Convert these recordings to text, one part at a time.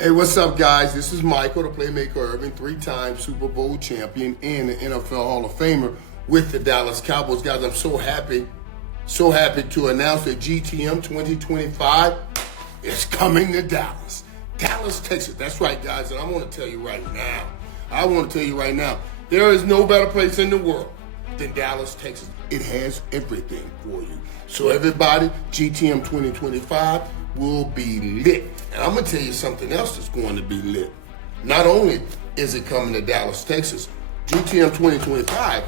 Hey, what's up, guys? This is Michael, the Playmaker Irvin, three-time Super Bowl champion and an NFL Hall of Famer with the Dallas Cowboys. Guys, I'm so happy to announce that GTM2025 is coming to Dallas. Dallas, Texas. That's right, guys, and I want to tell you right now, there is no better place in the world than Dallas, Texas. It has everything for you. So everybody, GTM 2025 will be lit. And I'm going to tell you something else that's going to be lit. Not only is it coming to Dallas, Texas, GTM 2025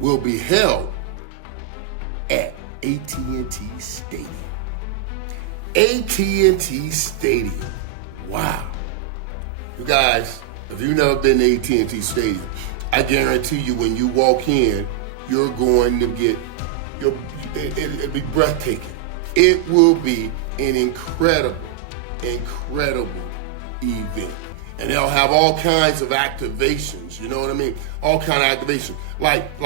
will be held at AT&T Stadium. AT&T Stadium. Wow. You guys, if you've never been to AT&T Stadium, I guarantee you when you walk in, you're going to get, it'll be breathtaking. It will be an incredible event. And they'll have all kinds of activations, you know what I mean? All kind of activations, like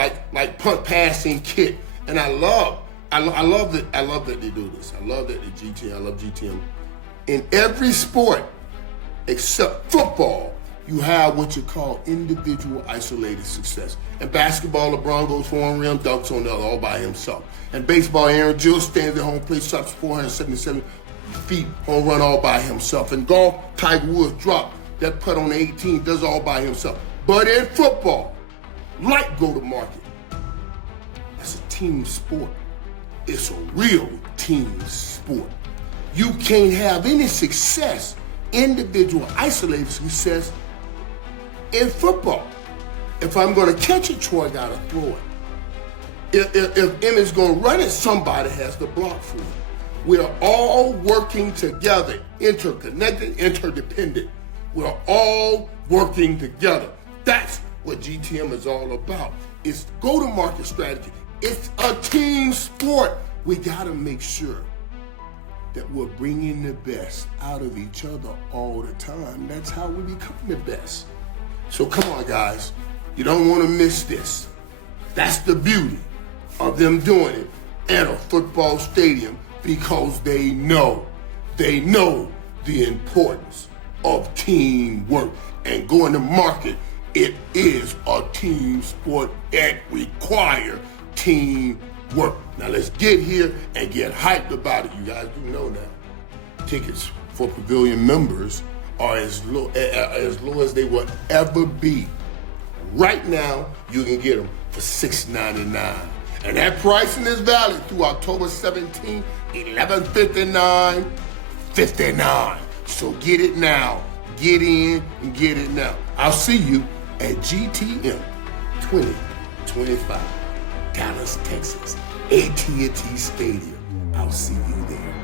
punt passing kit. And I love that they do this. I love GTM. In every sport except football, you have what you call individual isolated success. In basketball, LeBron goes for one rim, dunks on the other all by himself. In baseball, Aaron Judge stands at home plate, stops 477 feet, home run all by himself. In golf, Tiger Woods dropped that putt on the 18, does all by himself. But in football, like go-to-market, it's a team sport. It's a real team sport. You can't have any success, individual isolated success, in football. If I'm going to catch it, Troy got to throw it. If Emmett's going to run it, somebody has to block for it. We're all working together, interconnected, interdependent. We're all working together. That's what GTM is all about. It's go-to-market strategy. It's a team sport. We got to make sure that we're bringing the best out of each other all the time. That's how we become the best. So come on, guys. You don't want to miss this. That's the beauty of them doing it at a football stadium because they know the importance of teamwork. And going to market, it is a team sport that requires teamwork. Now let's get here and get hyped about it. You guys do know now. Tickets for Pavilion members are as low as they will ever be. Right now, you can get them for $6.99. And that pricing is valid through October 17th, $11.59.59. So get it now. Get in and get it now. I'll see you at GTM 2025, Dallas, Texas, AT&T Stadium. I'll see you there.